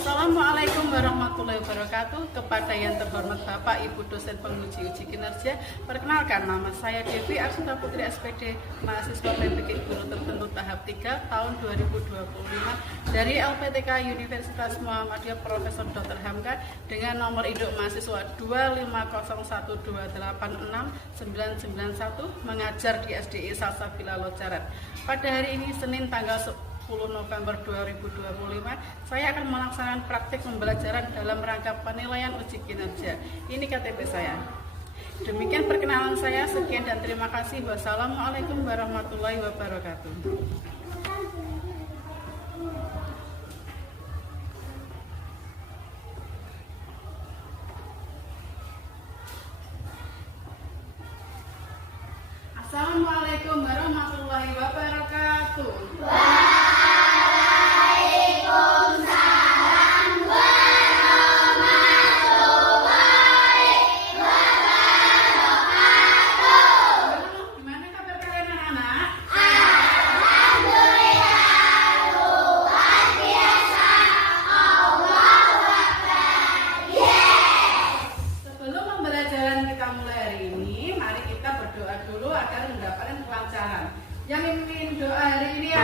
Assalamualaikum warahmatullahi wabarakatuh. Kepada yang terhormat Bapak Ibu dosen penguji uji kinerja, perkenalkan nama saya Devi Arsunta Putri SPD, mahasiswa PPK Guru Tertentu tahap 3 tahun 2025 dari LPTK Universitas Muhammadiyah Profesor Dr. Hamka dengan nomor induk mahasiswa 25012869991 mengajar di SDI Salsabila Lojaran. Pada hari ini Senin tanggal 10 November 2025, saya akan melaksanakan praktik pembelajaran dalam rangka penilaian uji kinerja. Ini KTP saya. Demikian perkenalan saya, sekian dan terima kasih. Wassalamualaikum warahmatullahi wabarakatuh. Assalamualaikum warahmatullahi wabarakatuh. Yang memimpin doa hari ini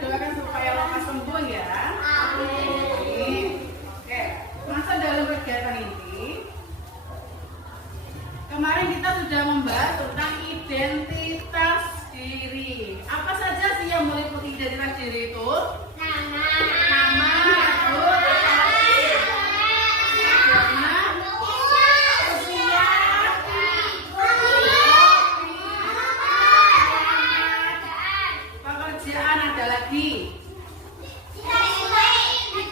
doakan supaya lekas sembuh ya. Amin. Oke, masa dalam kegiatan ini kemarin kita sudah membahas tentang identitas diri. Apa saja sih yang meliputi identitas diri itu? Nama, pekerjaan, ada lagi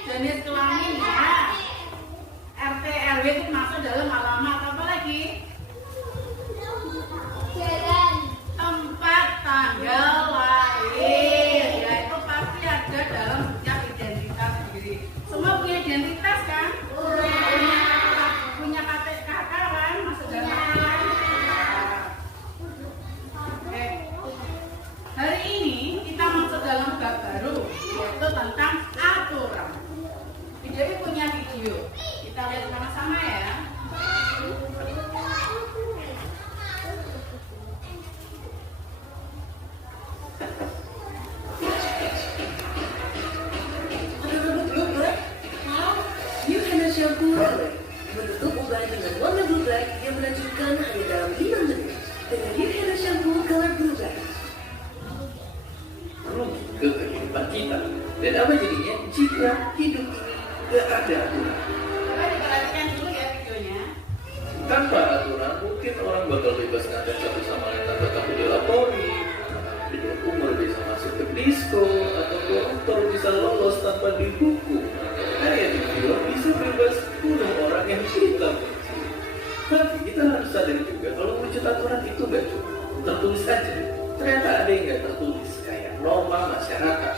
jenis kelamin ya, RT RW itu masuk dalam alamat, apa lagi? Tempat tanggal lahir, ya itu pasti ada dalam setiap identitas diri. Semua punya identitas kan? Punya KTK kan? Masuk dalam identitas. Oke. Hari ini kita masuk dalam bab baru, yaitu tentang aturan. Jadi punya video, kita lihat sama-sama ya. New Henna Shampoo Roller menutup uban dengan warna blue black yang menunjukkan hanya dalam 5 menit dengan New Henna Shampoo Color Blue Black. Ke kehidupan kita. Dan apa jadinya jika hidup ini gak ada aturan? Coba diperhatikan dulu ya videonya. Tanpa aturan mungkin orang bakal bebas ngajak satu sama lain tanpa takut dilapori, di bawah umur bisa masuk ke disco, atau koruptor bisa lolos tanpa dihukum. Kayak di film bisa bebas bunuh orang yang kita benci. Tapi kita harus sadar juga kalau wujud aturan itu gak cuma tertulis aja. Ternyata ada yang gak tertulis, kayak norma masyarakat.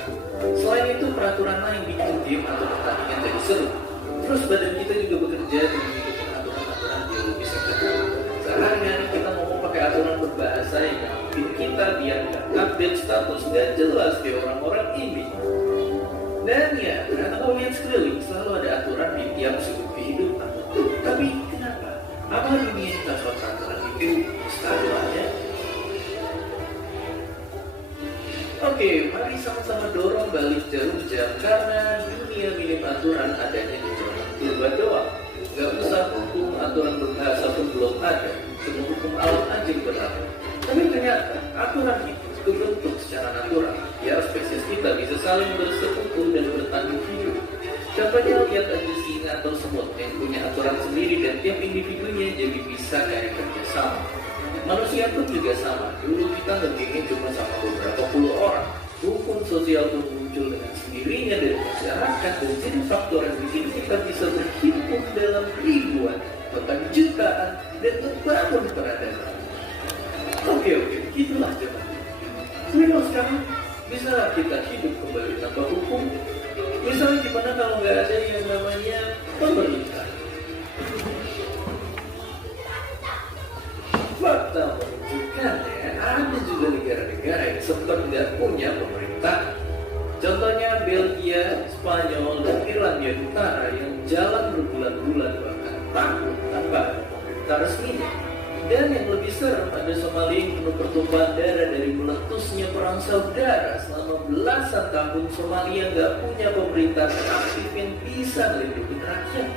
Selain itu peraturan lain bikin game atau pertandingan jadi seru. Terus badan kita juga bekerja dengan mengikuti aturan-aturan biologis yang ketat. Sehari-hari kita ngomong pakai aturan berbahasa yang bikin kita biar gak update status gak jelas di orang-orang ini. Dan ya, ternyata kalau lihat sekeliling selalu ada aturan di tiap sudut kehidupan. Tapi kenapa? Apa dunia tanpa peraturan itu stabil aja? Oke, mari sama-sama dorong balik jarum jam karena dunia minim aturan adanya di zaman purba doang. Gak usah hukum aturan berbahasa pun belum ada, cuma hukum alam aja yang berlaku. Tapi ternyata aturan itu terbentuk secara natural, biar spesies kita bisa saling bersekutu dan bertanding hidup. Contohnya lihat aja singa atau semut yang punya aturan sendiri dan tiap individunya jadi bisa kayak kerjasama. Manusia pun juga sama. Dulu kita ngegengnya cuma sama beberapa puluh orang. Hukum sosial pun muncul dengan sendirinya dari masyarakat dan jadi faktor yang bikin kita bisa berhimpun dalam ribuan, bahkan jutaan, dan membangun peradaban. Oke, itulah jawabannya. Tapi kalau sekarang, bisa kita hidup kembali tanpa hukum? Misalnya gimana kalau nggak ada yang namanya pemerintah? Fakta menunjukkannya ada juga negara-negara yang sempat tidak punya pemerintah. Contohnya Belgia, Spanyol, dan Irlandia Utara yang jalan berbulan-bulan bahkan tahun tanpa ada pemerintah resminya. Dan yang lebih serem ada Somalia yang penuh pertumpahan darah dari meletusnya perang saudara. Selama belasan tahun Somalia nggak punya pemerintah aktif yang bisa melindungi rakyatnya.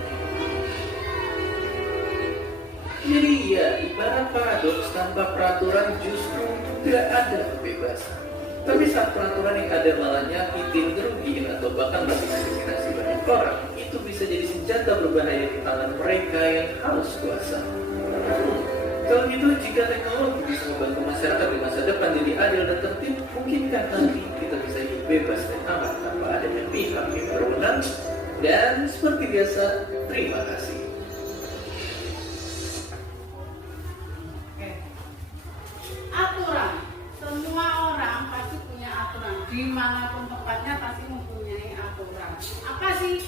Jadi ya, ibarat paradoks tanpa peraturan justru tidak ada kebebasan. Tapi saat peraturan yang ada malah nyakitin, ngerugiin, atau bahkan mendiskriminasi banyak orang, itu bisa jadi senjata berbahaya di tangan mereka yang haus kuasa. Kalau gitu, jika teknologi bisa membantu masyarakat di masa depan jadi adil dan tertib, mungkinkah nanti kita bisa hidup bebas dan aman tanpa adanya pihak yang berwenang? Dan seperti biasa, terima kasih. Aturan, semua orang pasti punya aturan. Dimanapun tempatnya pasti mempunyai aturan. Apa sih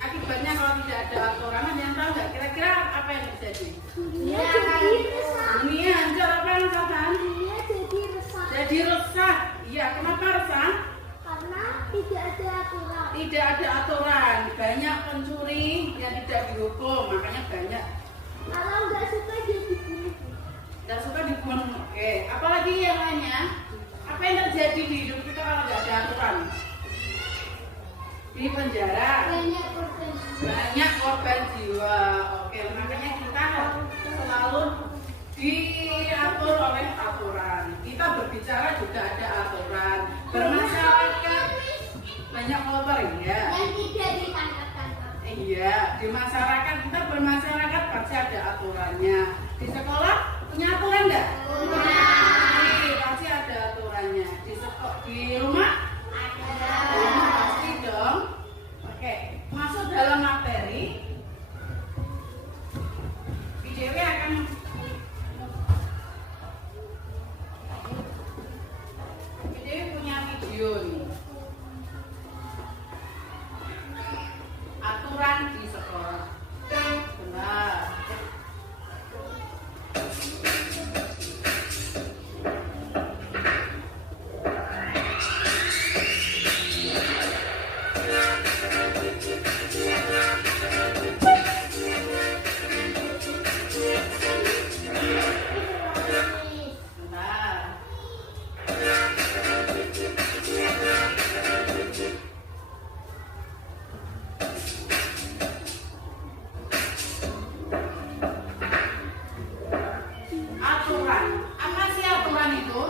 akibatnya kalau tidak ada aturan? Ada yang tahu nggak? Kira-kira apa yang terjadi? Dunia jadi resah. Dunia hancur, apa yang rasakan? Dunia jadi resah. Jadi resah. Iya, kenapa resah? Karena tidak ada aturan. Tidak ada aturan. Banyak pencuri yang tidak dihukum, makanya banyak. Kalau nggak suka dia dibunuh. Nggak suka dibunuh. Oke, apalagi yang lainnya? Apa yang terjadi di hidup kita kita kalau nggak ada aturan? Di penjara. Banyak korban jiwa. Oke, makanya kita selalu diatur oleh aturan. Kita berbicara juga ada aturan. Bermasyarakat banyak kotor ya. Yang tidak ditangkap-tangkap. Iya, di masyarakat kita bermasyarakat pasti ada aturannya. Di sekolah punya aturan enggak? Punya. Pasti ada aturannya. Di rumah? Ada. Di rumah pasti dong. Oke, masuk dalam materi. IDW akan punya video nih. Aturan di sekolah. Benar. Benar. Aturan. Apa sih aturan itu?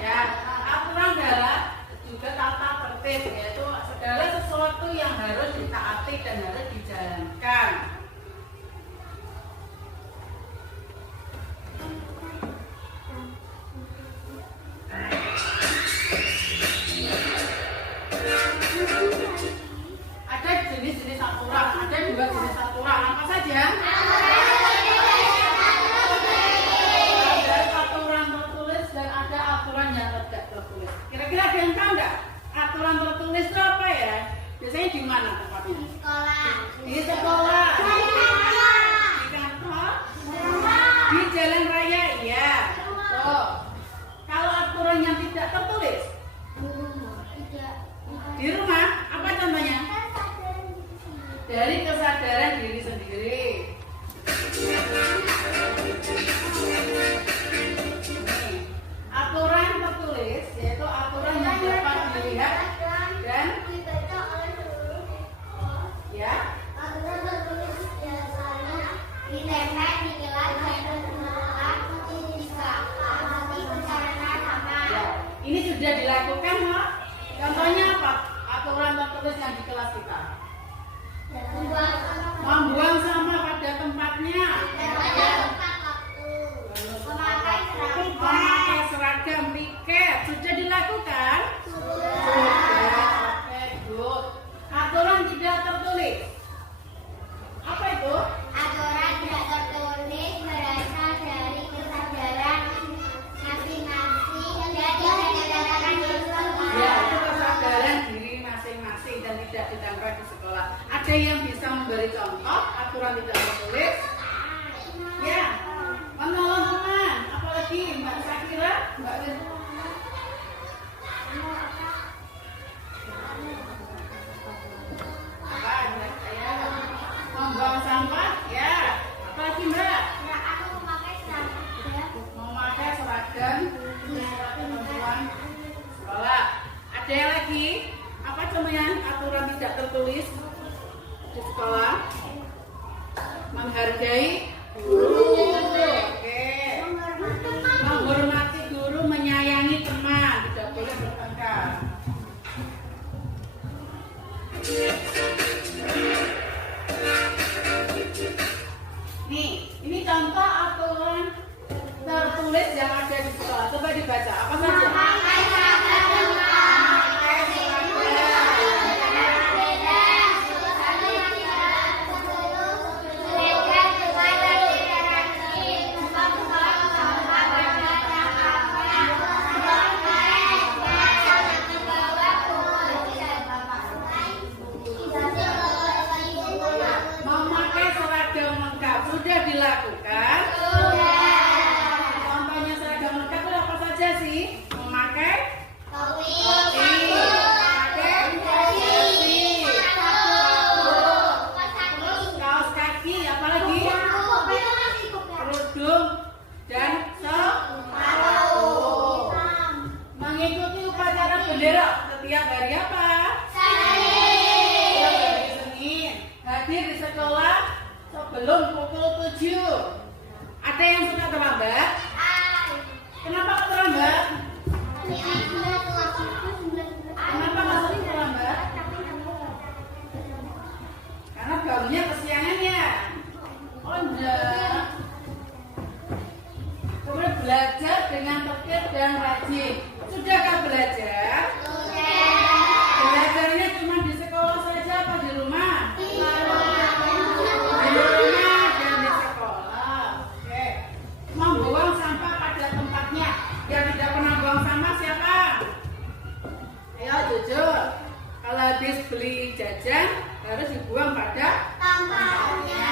Ya, aturan adalah juga tata tertib, yaitu segala sesuatu yang harus ditaati dan harus dijalankan. Ada jenis-jenis aturan, ada dua jenis aturan. Apa saja? Ada aturan tertulis dan ada aturan yang tidak tertulis. Kira-kira ada yang tahu nggak? Aturan tertulis itu apa ya? Biasanya di mana tempatnya? Di sekolah. Di kantor. Di jalan raya, iya. Tuh. Kalau aturan yang tidak tertulis di rumah, apa contohnya? Dari kesadaran diri sendiri. Aturan tertulis yaitu aturan yang dapat dilihat dan ya. Ini sudah dilakukan, Mak. Contohnya apa? Aturan tertulis yang di kelas kita. Membuang sampah pada tempatnya. Memakai seragam piket. Sudah dilakukan? Sudah. Oke, good. Aturan tidak tertulis. Apa itu? Aturan tidak tertulis berasal dari kesadaran masing-masing dan tidak dikatakan di sekolah. Ya, itu kesadaran diri masing-masing dan tidak ditambah di sekolah. Ada yang bisa memberi contoh aturan tidak tertulis? Ya, menolong teman. Apalagi Mbak Sakira, Mbak apa? Ya, membuang sampah. Ya, apalagi Mbak? Memakai seragam membuang sekolah. Ada yang lagi? Apa contohnya aturan tidak tertulis di sekolah? Menghargai guru. Oke. Menghormati guru, menyayangi teman, tidak boleh bertengkar. Nih, ini contoh aturan tertulis yang ada di sekolah. Coba dibaca. Apa saja? Memakai seragam. Memakai seragam lengkap sudah dilakukan? Sudah. Contohnya seragam lengkap itu apa saja sih? Ada yang suka terlambat? Kenapa kok terlambat? Kenapa kok sering terlambat? Karena bangunnya kesiangan ya? Oh enggak. Kemudian belajar dengan tertib dan rajin. Sudahkah belajar? Belajarnya cuma di sekolah saja apa di rumah? Di rumah dan di sekolah. Oke. Membuang sampah pada tempatnya. Yang tidak pernah buang sampah siapa? Ayo jujur. Kalau habis beli jajan harus dibuang pada tempatnya.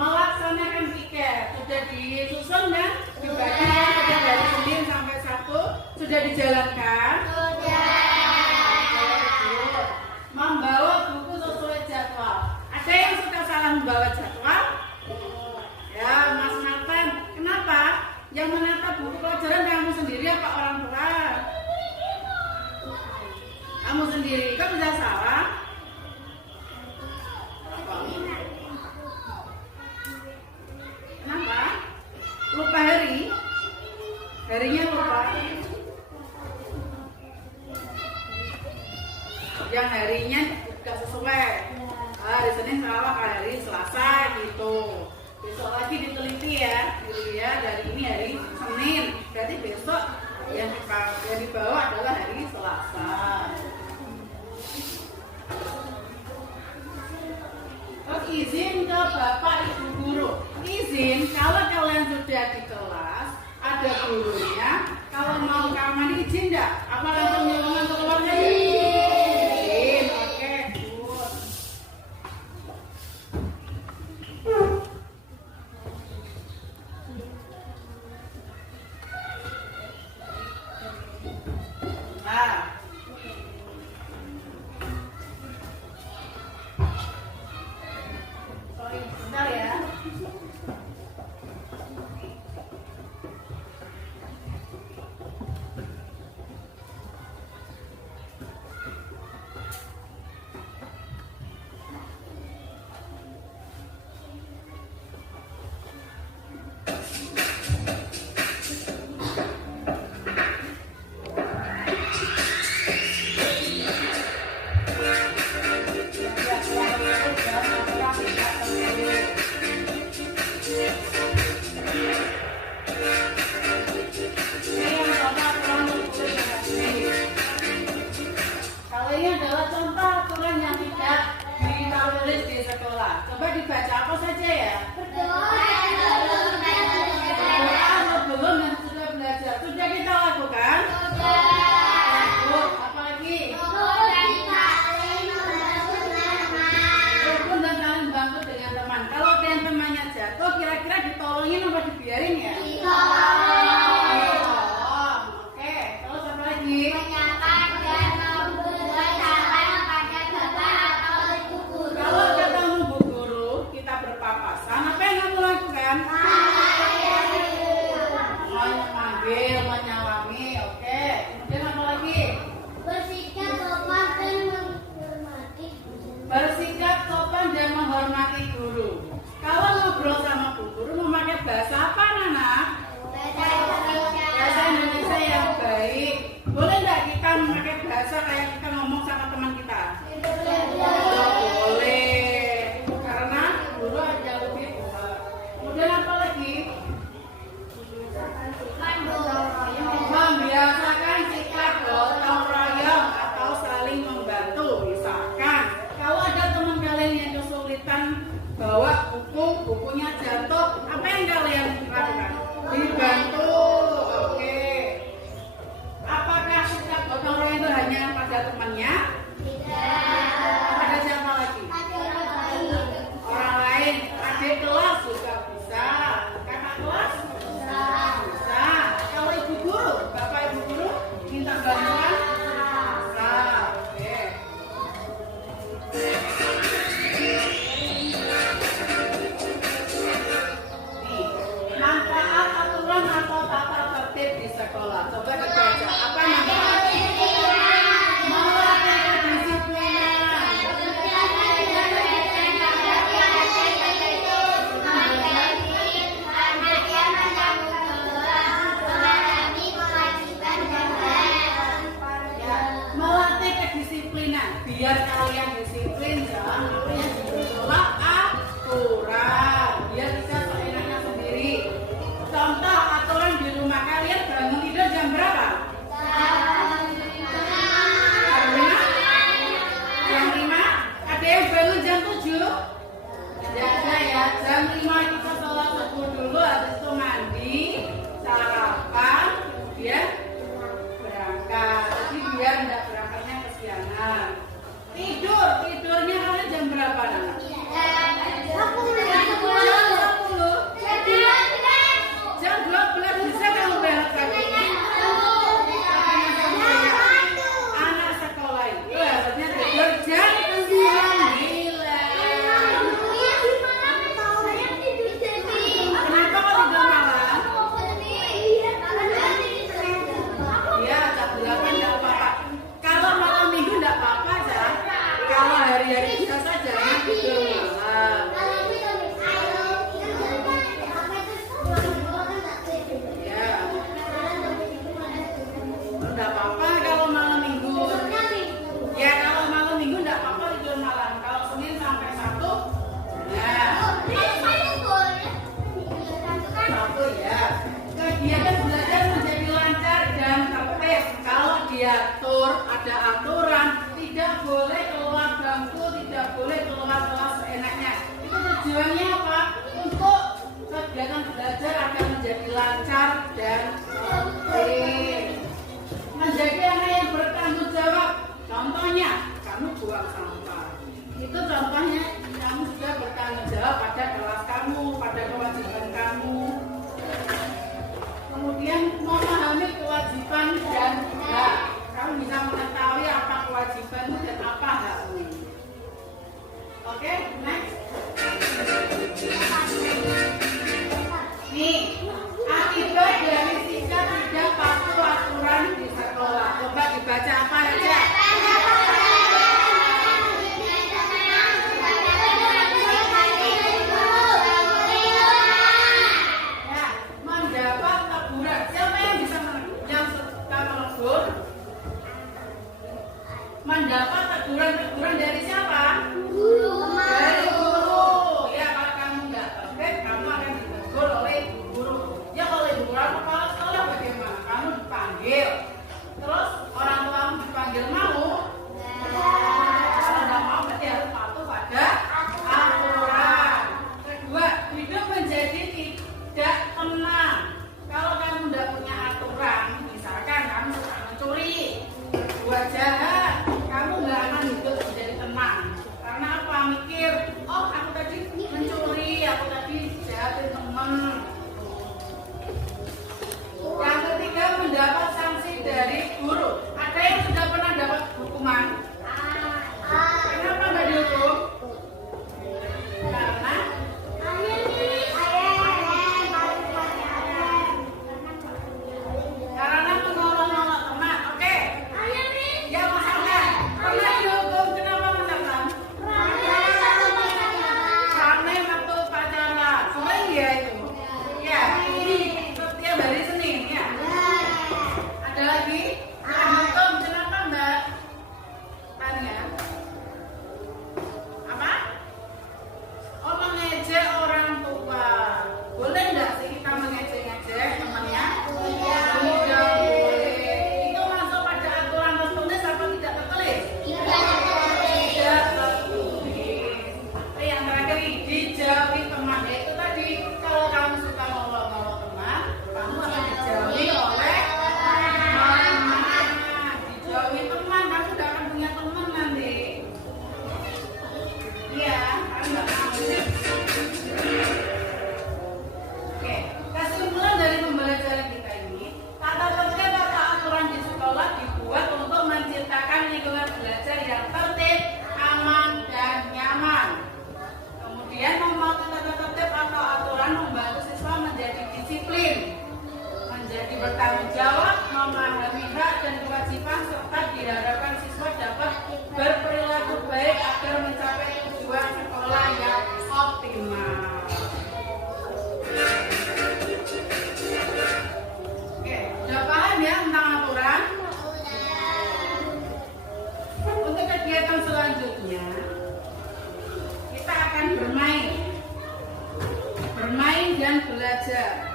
Melaksanakan tiket sudah disusun dan dibagikan sudah dari Senin sampai Sabtu sudah dijalankan. Membawa buku sesuai jadwal. Ada yang suka salah membawa jadwal? Ya, Mas Nathan. Kenapa? Yang menata buku pelajaran kamu sendiri apa orang tua? Kamu sendiri. Kok bisa salah? Kenapa? Lupa hari? Harinya lupa. Yang harinya tidak sesuai. Hari Senin salah, hari Selasa gitu. Besok lagi diteliti ya, dari ini hari Senin. Berarti besok yang dibawa adalah hari Selasa. Terus izin ke Bapak Ibu Guru. Izin kalau kalian sudah di kelas, ada gurunya. Kalau mau kamu izin enggak? Apa langsung nyelongan keluarnya? Izin. Oke, good. Nah. Sorry, bentar ya. Kalau ini adalah contoh aturan yang tidak ditulis di sekolah. Coba dibaca apa saja ya? Berdoa sebelum dan sudah belajar. Sudah kita lakukan? Sudah. Apa lagi? Rukun dan saling bantu dengan teman. Kalau dengan temannya jatuh, kira-kira ditolongin apa dibiarin ya? Ditolong. Oke. Terus apa lagi? Kalau ketemu Bu Guru, kita berpapasan, apa yang kamu lakukan? Memanggil, menyalami, oke. Kemudian apa lagi? Bersikap sopan dan menghormati guru. Kalau ngobrol sama Bu Guru memakai bahasa apa, Nana? Bahasa Indonesia yang baik. Boleh nggak kita memakai bahasa kayak kita ngomong sama teman kita? Boleh, karena guru aja lebih tua. Kemudian apa lagi? Membiasakan sikap gotong royong atau saling membantu. Misalkan kalau ada teman kalian yang kesulitan bawa bukunya jatuh. Oke, next. Nih, akibat dari sikap tidak patuh aturan di sekolah. Coba dibaca apa aja? Ya, mendapat teguran. Siapa yang bisa yang suka menegur? Mendapat teguran dari siapa? Dari guru. Ya, kalau kamu nggak perfect, kamu akan ditegur oleh guru. Ya, kalau ibu guru kepala sekolah bagaimana? Kamu dipanggil. Terus orang tuamu dipanggil mau? Kalau nggak mau berarti harus patuh pada aturan. Kedua, hidup menjadi tidak tenang. Kalau kamu nggak punya aturan, misalkan kamu suka mencuri, buat jahat, kamu nggak akan hidup menjadi tenang. Karena apa? Mikir, oh aku tadi mencuri, aku tadi jahatin teman. Yang ketiga, mendapat sanksi dari guru. Ada yang sudah pernah dapat hukuman? Kenapa nggak dihukum? Karena menolong teman. Oke. Ya, Mas Amran. Pernah dihukum? Kenapa Mas Amran? Karena waktu pacaran. Sering ya itu? Ya, ini setiap hari Senin ya. Ada lagi? Dihukum. Kenapa Mbak Tania? Apa? Oh, mengejek orang tua. Boleh nggak sih kita mengejek-ngejek temannya? Tidak boleh. Itu masuk pada aturan tertulis apa tidak tertulis? Tidak tertulis. Yang terakhir ini, dijauhi teman. Itu tadi, kalau kamu suka ngolok-ngolok teman, kamu akan dijauhi oleh teman. Dijauhi teman, kamu tidak akan punya teman nanti. Iya, kamu nggak mau. Oke, kesimpulan dari pembelajaran kita ini, tata tertib atau aturan di sekolah dibuat untuk menciptakan lingkungan belajar yang tertib, aman, dan nyaman. Kemudian mematuhi tata tertib atau aturan membantu siswa menjadi disiplin, menjadi bertanggung jawab, memahami hak dan kewajiban, serta diharapkan siswa dapat berperilaku baik agar mencapai tujuan sekolah yang optimal. Oke, udah paham ya tentang aturan? Untuk kegiatan selanjutnya, kita akan bermain dan belajar.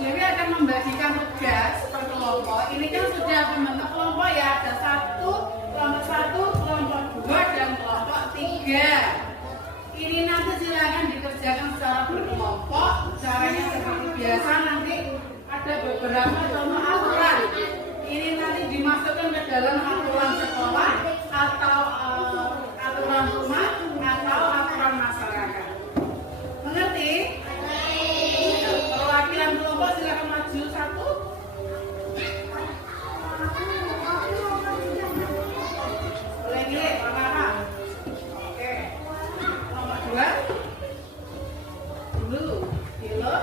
Dewi akan membagikan tugas per kelompok. Ini kan sudah membentuk kelompok ya, ada kelompok 1, kelompok 2, dan kelompok 3. Ini nanti silakan dikerjakan secara berkelompok. Caranya seperti biasa, nanti ada beberapa contoh aturan. Ini nanti dimasukkan ke dalam aturan sekolah atau aturan rumah atau aturan masyarakat. Mengerti? Perwakilan kelompok silakan maju 1. Boleh pilih warna apa? Oke. Nomor 2. Blue. Yellow.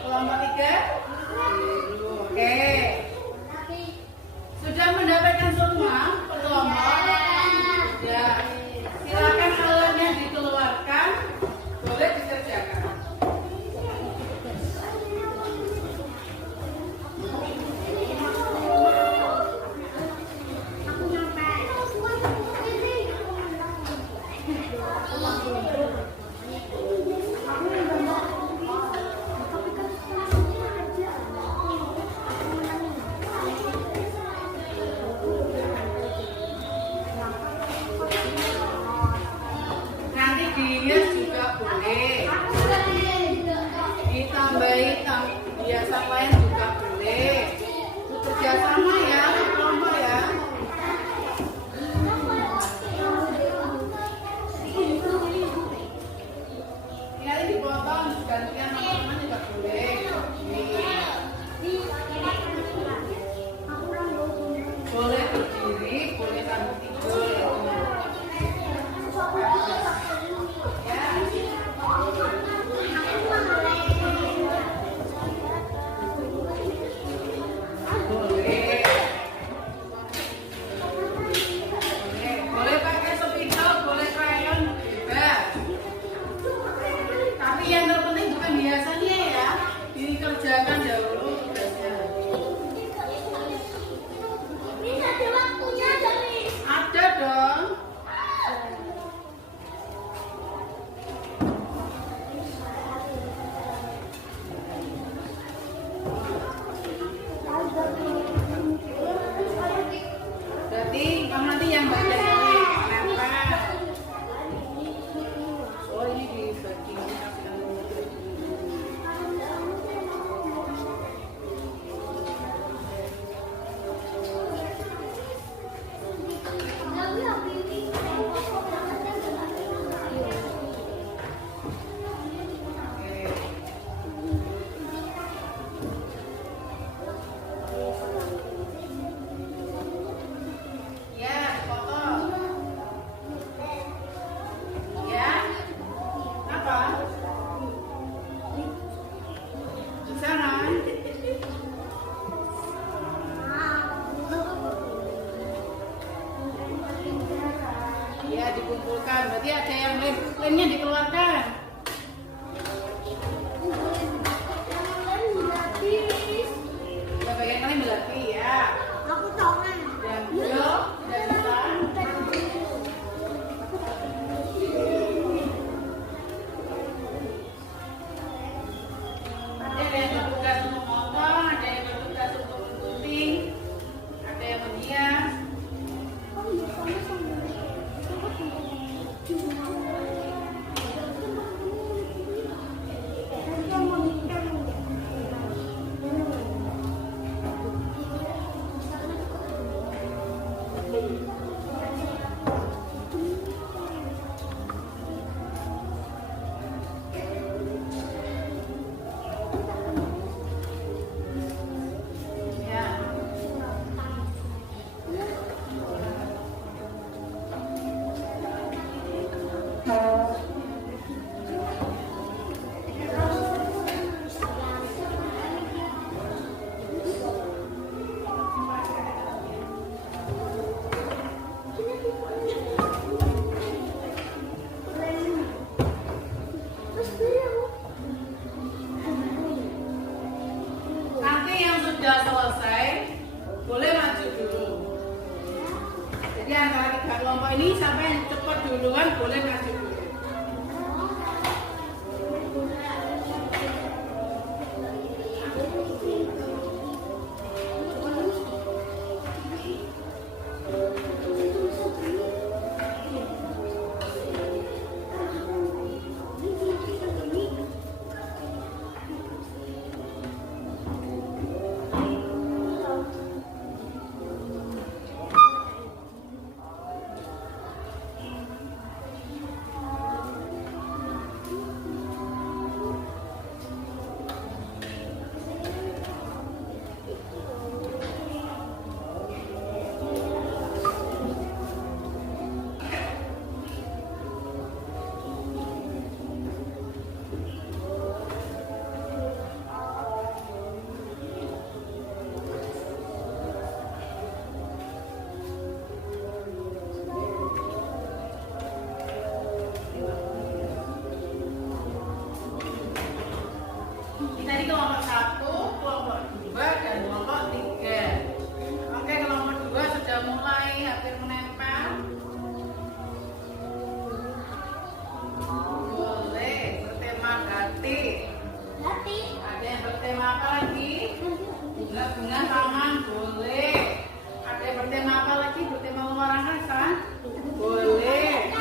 Kelompok 3. Oke. Sudah Mbak Jacqueline. Kenapa? Oh, ini dibagi. Ya, potong. Ya. Apa? Di sana. Ya, dikumpulkan. Berarti ada yang lainnya dikeluarkan. Ya, bagian kalian berarti ya. Dan belum, dan depan. Ada yang bertugas untuk motong, ada yang bertugas untuk menggunting, ada yang menghias. Ya. Nanti yang sudah selesai boleh maju dulu. Jadi antara tiga kelompok ini siapa yang cepat duluan boleh maju dulu. Tadi kelompok 1, kelompok 2, dan kelompok 3. Oke, kelompok 2 sudah mulai hampir menempel. Boleh bertema batik. Ada yang bertema apa lagi? Bunga-bunga taman, boleh. Ada yang bertema apa lagi? Bertema luar angkasa? Boleh.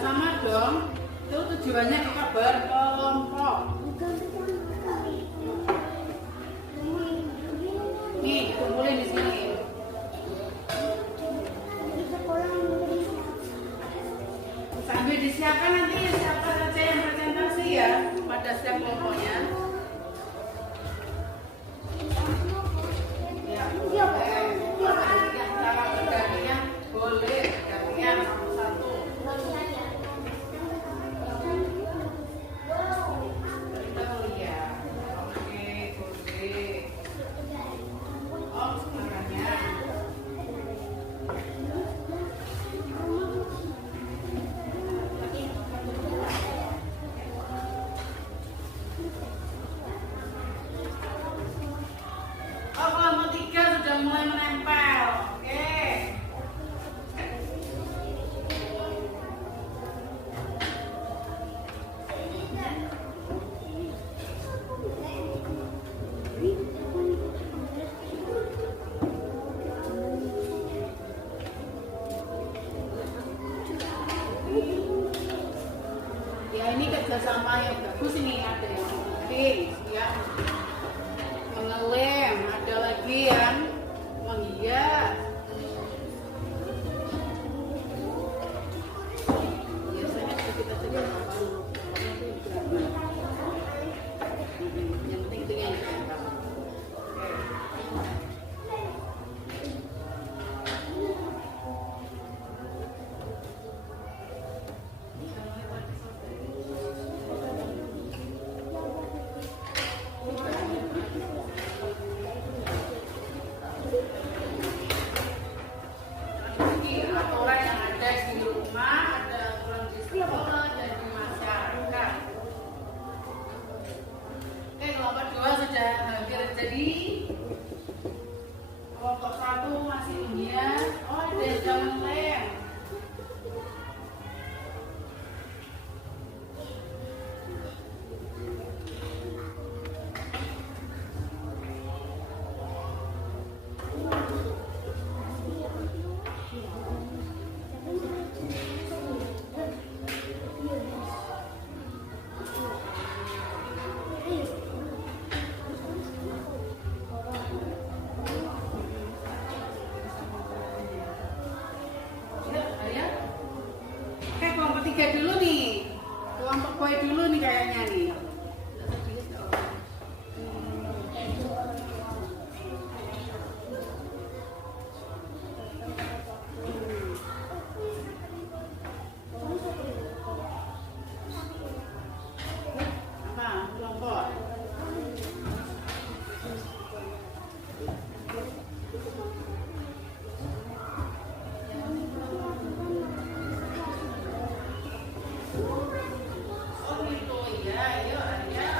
Sama dong, itu tujuannya kita berkelompok. Nih, kumpulin di sini. Sambil disiapkan nanti siapa saja yang presentasi ya pada setiap kelompoknya. Ya, boleh. Yang cara bergantian boleh gantian satu-satu. jogging, yang mengelem, ada lagi yang menghias. Biasanya kita juga yang penting itu yang ditempel. Aturan yang ada di rumah, ada aturan di sekolah dan di masyarakat. Oke, kelompok 2 sudah hampir jadi. Kelompok 1 masih menghias. Oh, ada jalan lem. Oke, kelompok 3 dulu nih. Kelompok kue dulu nih kayaknya nih. Apa? Kelompok. Oh gitu ya, ayo ayo.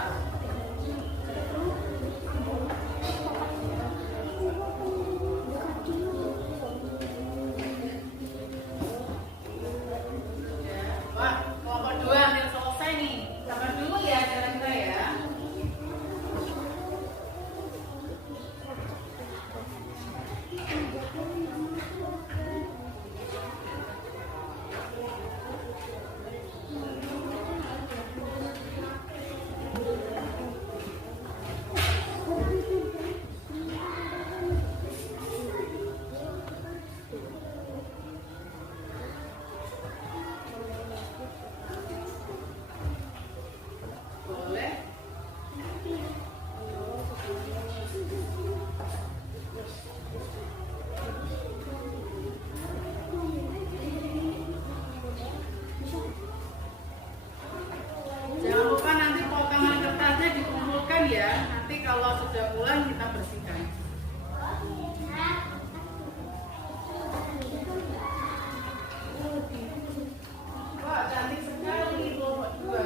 Wah, kelompok 2 hampir selesai nih. Sabar dulu ya kira-kira ya. Boleh. Jangan lupa nanti potongan kertasnya dikumpulkan ya. Nanti kalau sudah pulang kita bersihkan. Wah, cantik sekali kelompok 2.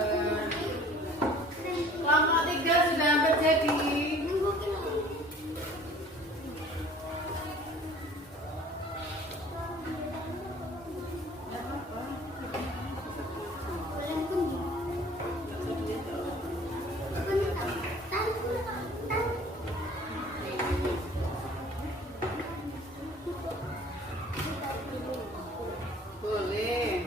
Kelompok 3 sudah hampir jadi. Boleh.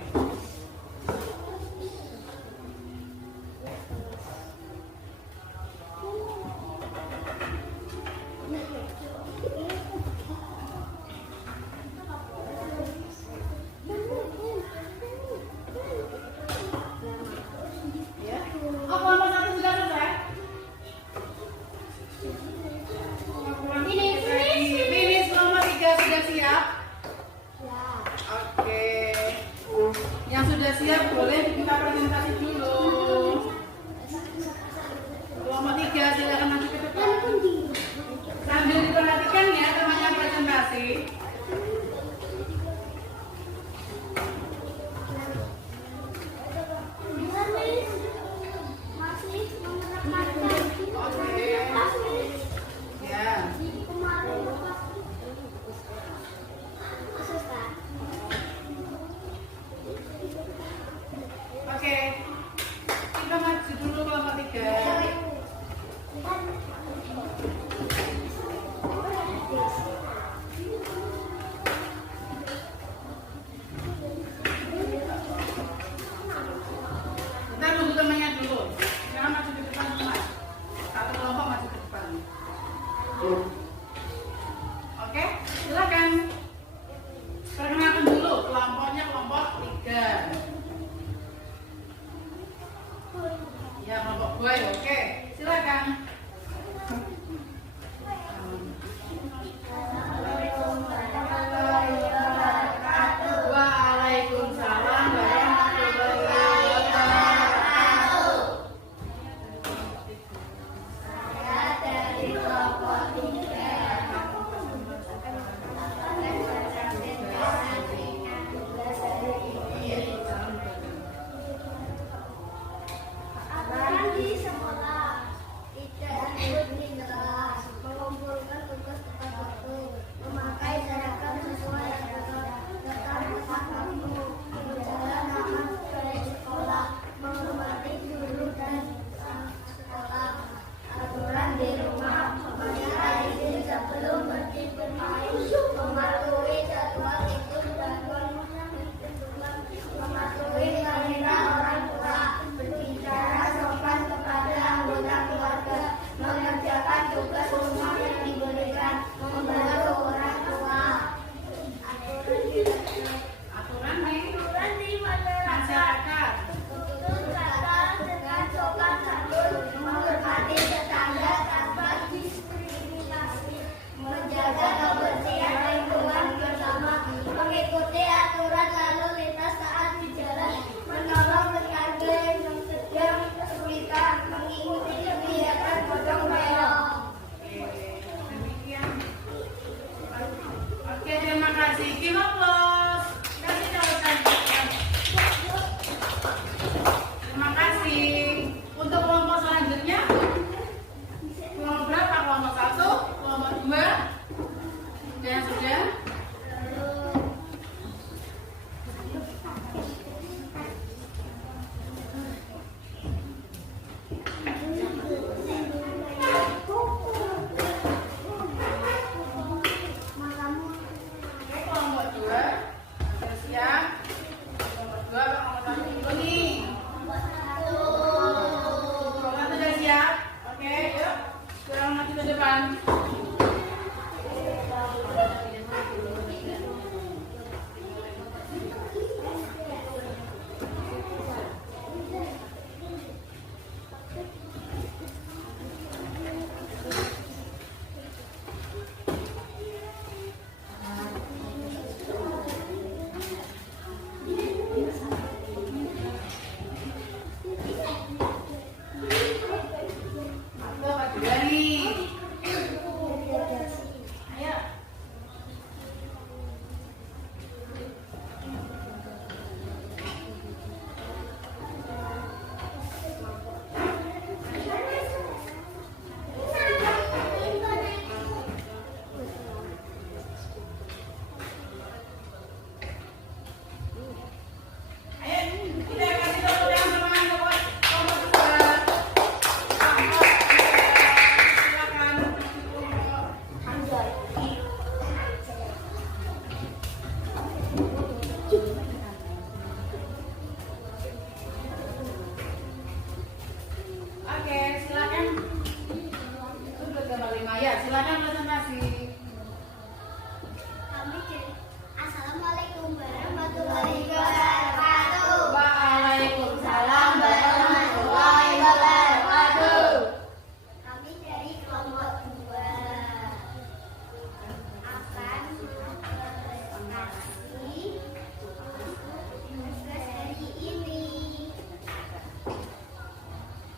silakan presentasi. Kami jadi Assalamualaikum warahmatullahi wabarakatuh. Waalaikumsalam warahmatullahi wabarakatuh. Kami dari kelompok 2 akan mempresentasi tugas hari ini.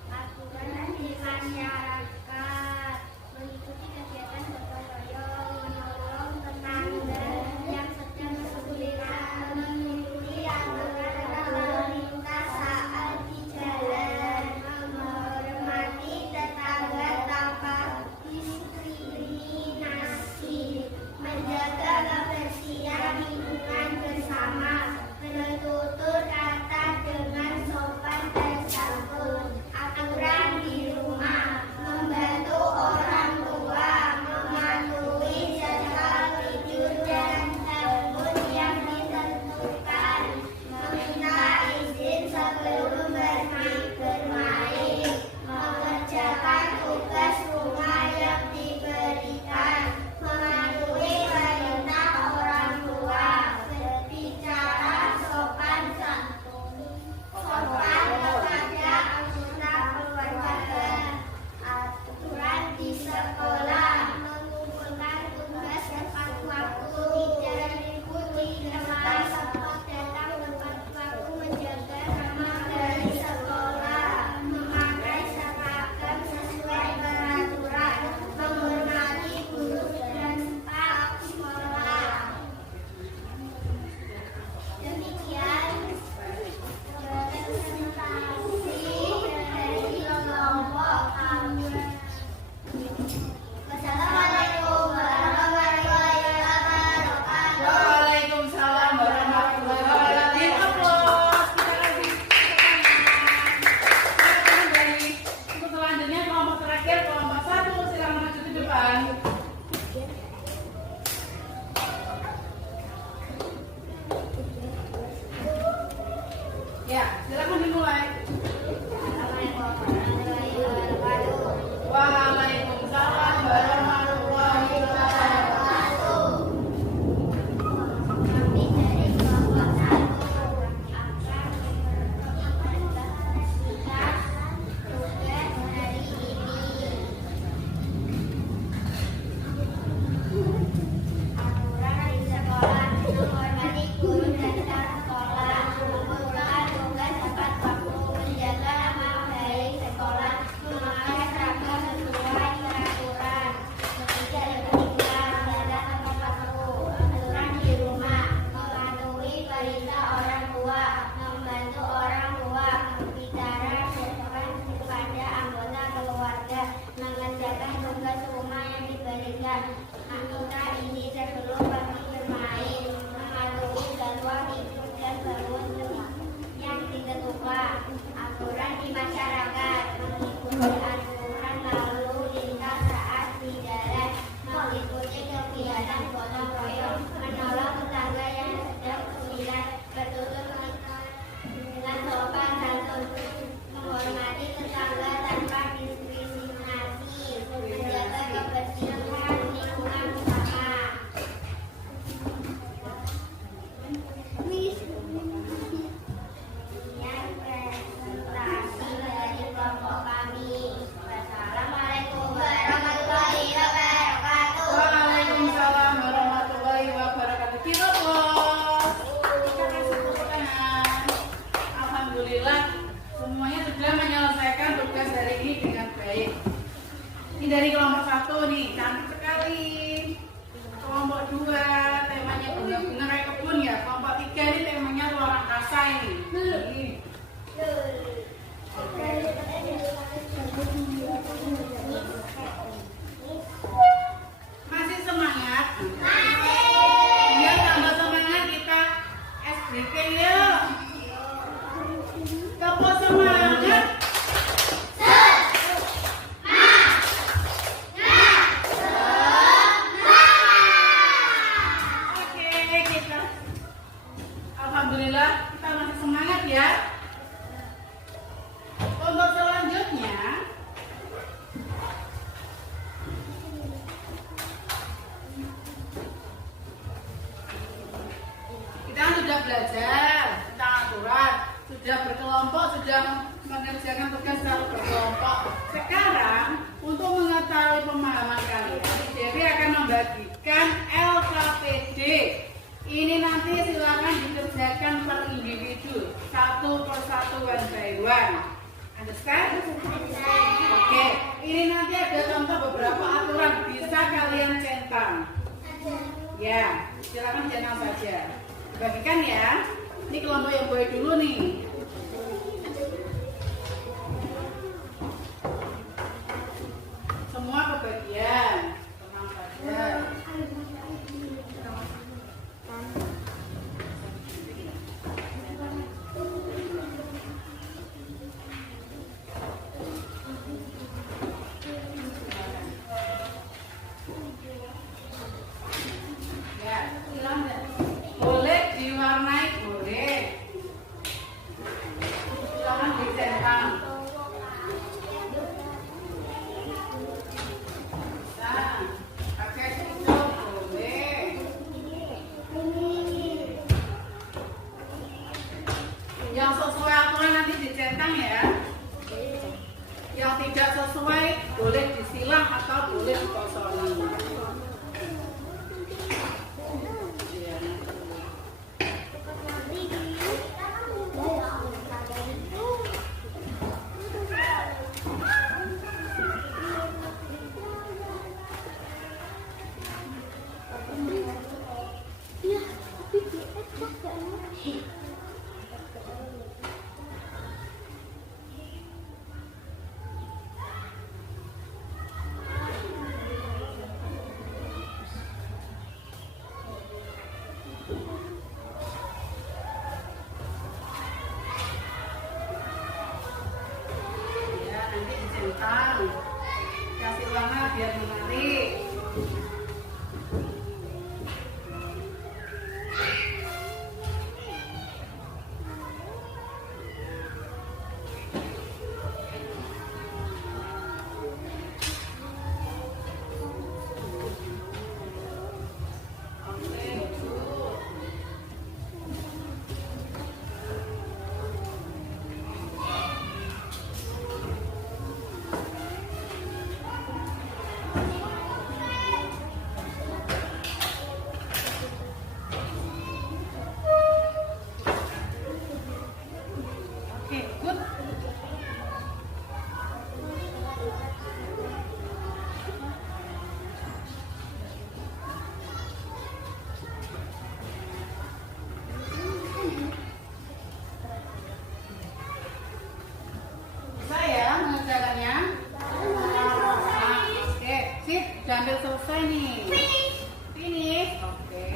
Aturan di masyarakat mengikuti kegiatan gotong royong menolong tetangga yang sedang kesulitan, mengikuti aturan lalu lintas saat di jalan, menghormati tetangga tanpa diskriminasi, menjaga kebersihan lingkungan bersama, menutur kata dengan sopan dan santun. Aturan di rumah, membantu orang tua, mematuhi jadwal tidur dan tahun yang ditentukan, meminta izin sebelum bermain, mengerjakan tugas rumah yang diberikan, mematuhi perintah orang tua, berbicara sopan santun, sopan kepada anggota keluarga. Aturan di sekolah, mengumpulkan tugas tepat waktu, tidak diikuti kelas, datang tepat waktu, menjaga nama dari sekolah, memakai seragam sesuai peraturan, menghormati guru dan staf sekolah. Demikian presentasi dari kelompok kami. Wassalamualaikum warahmatullahi wabarakatuh. Waalaikumsalam warahmatullahi wabarakatuh. Aplaus. Kita kasih tangan. Dari untuk selanjutnya kelompok terakhir kelompok 1 silakan maju ke depan. Ya, silakan dimulai. Waalaikumsalam warahmatullahi wabarakatuh. Kami dari kelompok 1 akan mempresentasikan tugas hari ini. Aturan di sekolah, menghormati guru dan staf sekolah, mengumpulkan tugas tepat waktu, menjaga nama baik sekolah, memakai seragam sesuai peraturan, tidak bertingkah, menjaga tepat waktu. Aturan di rumah, mematuhi perintah orang tua, membantu orang tua, berbicara sopan kepada anggota keluarga, mengerjakan tugas rumah yang diberikan, meminta izin sebelum pergi bermain, mematuhi jadwal tidur dan bangun yang ditentukan. Aturan di masyarakat, mengikuti aturan lalu lintas saat di jalan, mengikuti kegiatan gotong royong, menolong tetangga yang sedang kesulitan, bertutur kata dengan sopan santun, menghormati tetangga tanpa diskriminasi, menjaga kebersihan lingkungan bersama. Sekian presentasi dari kelompok kami. Wassalamualaikum warahmatullahi wabarakatuh. Waalaikumsalam warahmatullahi wabarakatuh. Kita aplaus. Kita kasih tepuk tangan. Alhamdulillah semuanya sudah menyelesaikan tugas hari ini dengan baik. Ini dari kelompok 1 nih, cantik sekali. Kelompok 2 temanya bunga-bunga kayak kebun ya. Kelompok 3 ini temanya luar angkasa ini. Masih semangat? Iya, tambah semangat kita SBK yuk. Tepuk semangat. Oke, kita alhamdulillah kita masih semangat ya. Untuk selanjutnya belajar tentang aturan, sudah berkelompok, sudah mengerjakan tugas secara berkelompok. Sekarang untuk mengetahui pemahaman kalian, Devi akan membagikan LKPD. Ini nanti silakan dikerjakan per individu, satu persatu one by one. Understand? Oke, ini nanti ada contoh beberapa aturan bisa kalian centang. Ya, silakan centang saja. Bagikan ya. Ini kelompok yang boleh dulu nih. Semua kebagian. Tenang saja. Boleh diwarnai, boleh. Silakan dicentang. Nah, pakai siku boleh. Yang sesuai aturan nanti dicentang ya. Yang tidak sesuai boleh disilang atau boleh dikosongi. Kasih warna biar menarik. Sambil selesai nih. Finish. Oke.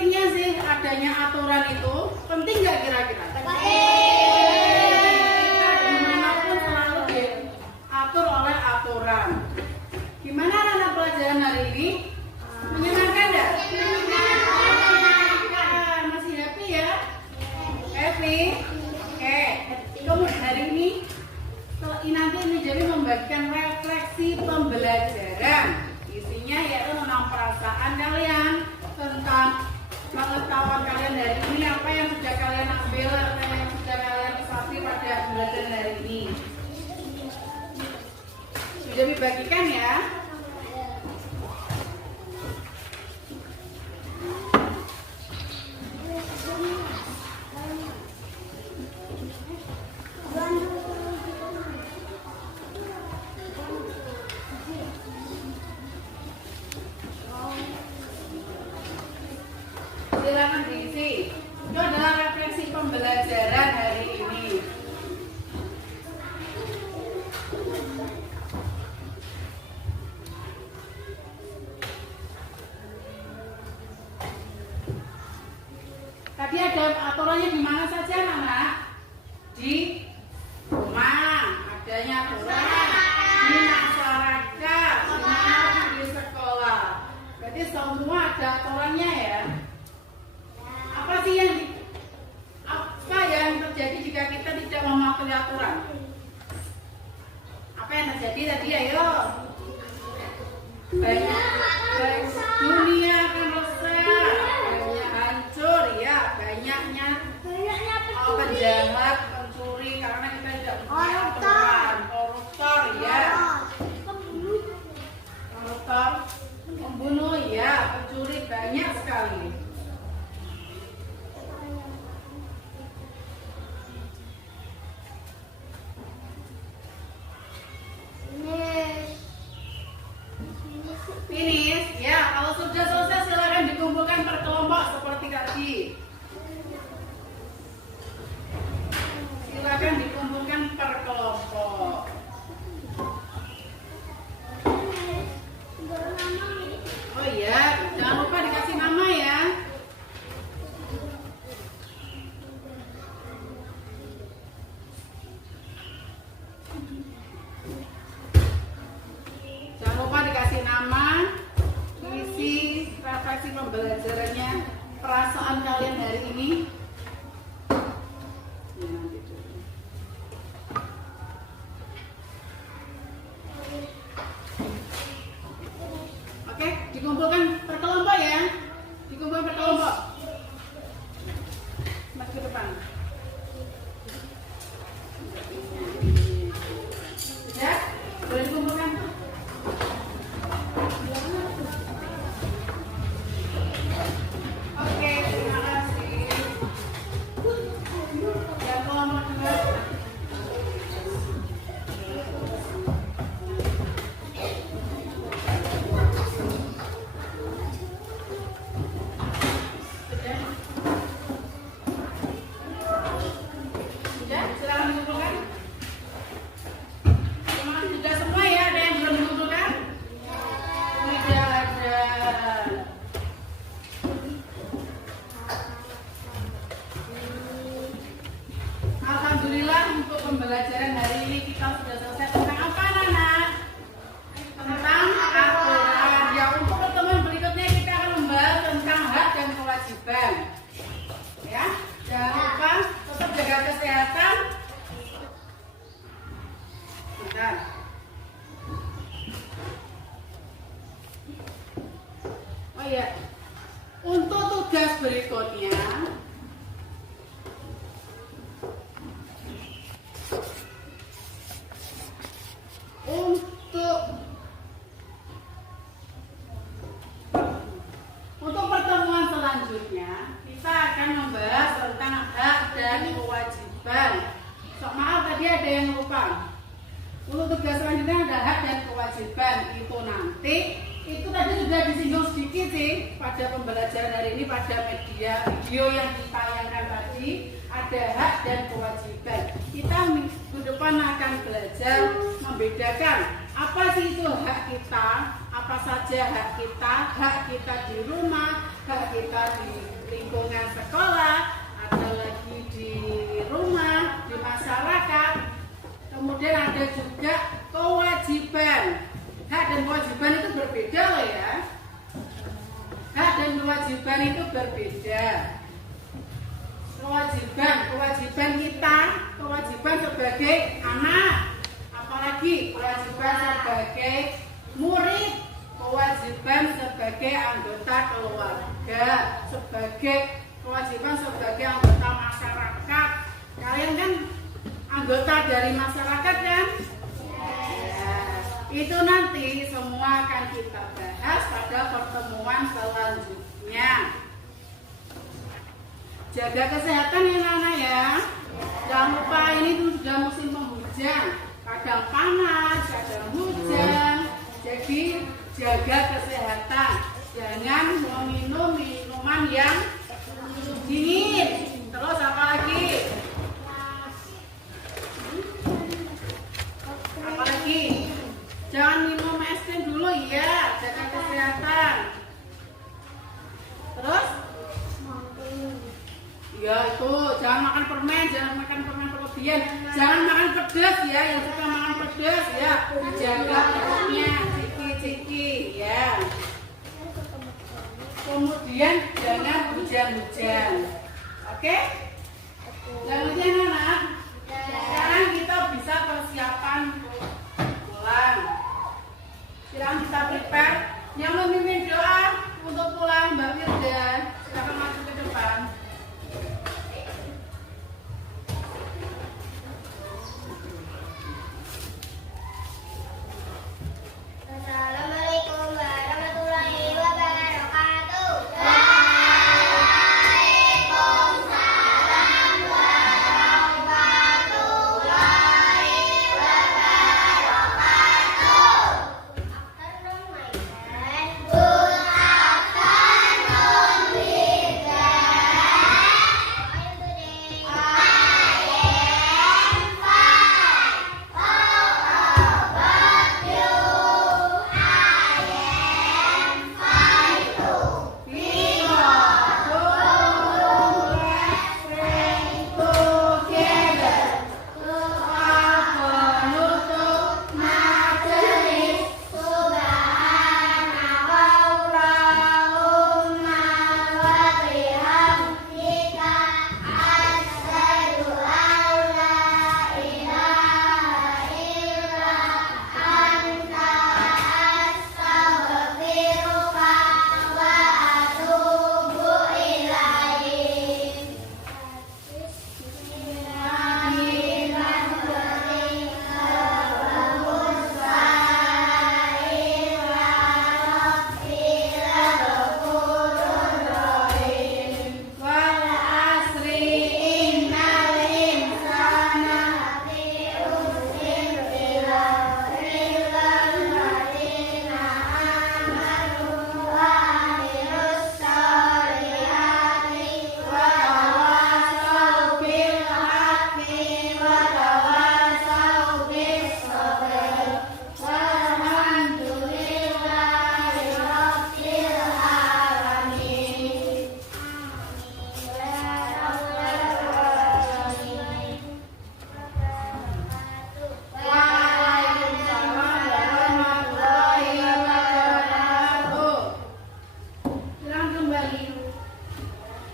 pentingnya sih adanya aturan itu? Penting nggak kira-kira? Dimanapun selalu diatur oleh aturan. Gimana anak pelajaran hari ini? Menyenangkan nggak? Masih happy ya? Happy? Oke. Kemudian hari ini nanti menjadi membagikan refleksi pembelajaran. Isinya yaitu tentang perasaan kalian, tentang pengetahuan kalian dari ini, apa yang sudah kalian ambil, apa yang sudah kalian resapi pada pembelajaran hari ini. Sudah dibagikan ya? Silakan diisi. Itu adalah refleksi pembelajaran hari ini. Tadi ada aturannya di mana saja, Anak? Di rumah, adanya aturan. Di masyarakat, di sekolah. Berarti semua ada aturannya ya. Apa yang terjadi jika kita tidak mematuhi aturan? Apa yang terjadi tadi? Ayo. Banyak dunia akan rusak, banyak hancur ya, banyaknya penjahat, pencuri karena kita tidak mematuhi aturan, koruptor ya, koruptor, pembunuh ya, pencuri banyak sekali. Finish ya, kalau sudah selesai silakan dikumpulkan per kelompok seperti tadi. Silakan dikumpulkan per kelompok. Oh iya, jangan lupa dikasih nama ya. Jangan lupa dikasih nama, isi refleksi pembelajarannya, perasaan kalian hari ini. Ya, nanti dulu. Oke, dikumpulkan per kelompok ya. Dikumpulkan per kelompok. Mas ke depan. Sudah? Boleh dikumpulkan? Oke, terima kasih. Yang kelompok dua. Sudah? Sudah? Silakan dikumpulkan. Terima kasih sudah semua ya. Ada yang belum dikumpulkan? Tidak ada. Alhamdulillah untuk pembelajaran hari ini kita sudah selesai tentang apa, anak? Tentang aturan. Ya, untuk pertemuan berikutnya kita akan membahas tentang hak dan kewajiban. Ya, jangan lupa tetap jaga kesehatan. Bentar. Oh iya, untuk tugas berikutnya. Untuk pertemuan selanjutnya kita akan membahas tentang hak dan kewajiban. Maaf tadi ada yang lupa. Untuk tugas selanjutnya ada hak dan kewajiban. Itu nanti itu tadi sudah disinggung sedikit sih pada pembelajaran hari ini pada media video yang ditayangkan tadi. Ada hak dan kewajiban. Kita minggu depan akan belajar membedakan apa sih itu hak kita, apa saja hak kita di rumah, hak kita di lingkungan sekolah, ada lagi di rumah, di masyarakat. Kemudian ada juga kewajiban. Hak dan kewajiban itu berbeda loh ya. Hak dan kewajiban itu berbeda. Kewajiban kita, kewajiban sebagai anak, apalagi kewajiban sebagai murid, kewajiban sebagai anggota keluarga, kewajiban sebagai anggota masyarakat. Kalian kan anggota dari masyarakat kan? Ya, itu nanti semua akan kita bahas pada pertemuan selanjutnya. Jaga kesehatan ya Nana ya. Jangan lupa ini sudah musim penghujan, kadang panas, kadang hujan. Jadi jaga kesehatan. Jangan meminum minuman yang dingin. Terus apa lagi? Apalagi jangan minum es krim dulu ya, jaga kesehatan. Terus ya itu jangan makan permen berlebihan, jangan makan pedas ya, yang suka makan pedas ya jaga perutnya, ciki ya. Kemudian jangan hujan-hujan, oke? Jangan hujan anak. Sekarang kita bisa persiapan pulang. Silakan kita prepare. Yang memimpin doa untuk pulang Mbak Wirda, silakan maju ke depan. Assalamualaikum warahmatullahi wabarakatuh.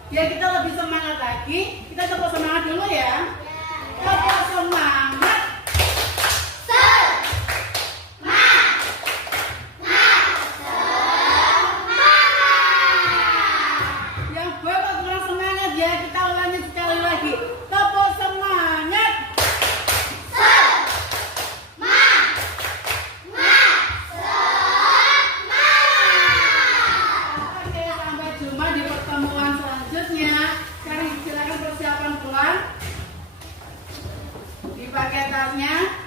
Biar kita lebih semangat lagi, kita coba semangat dulu ya. Coba semangat. Yang bapak kurang semangat ya, kita ulangi sekali lagi. Coba semangat. Oke, sampai jumpa di pertemuan selanjutnya. Sekarang silakan persiapan pulang. Dipakai tasnya.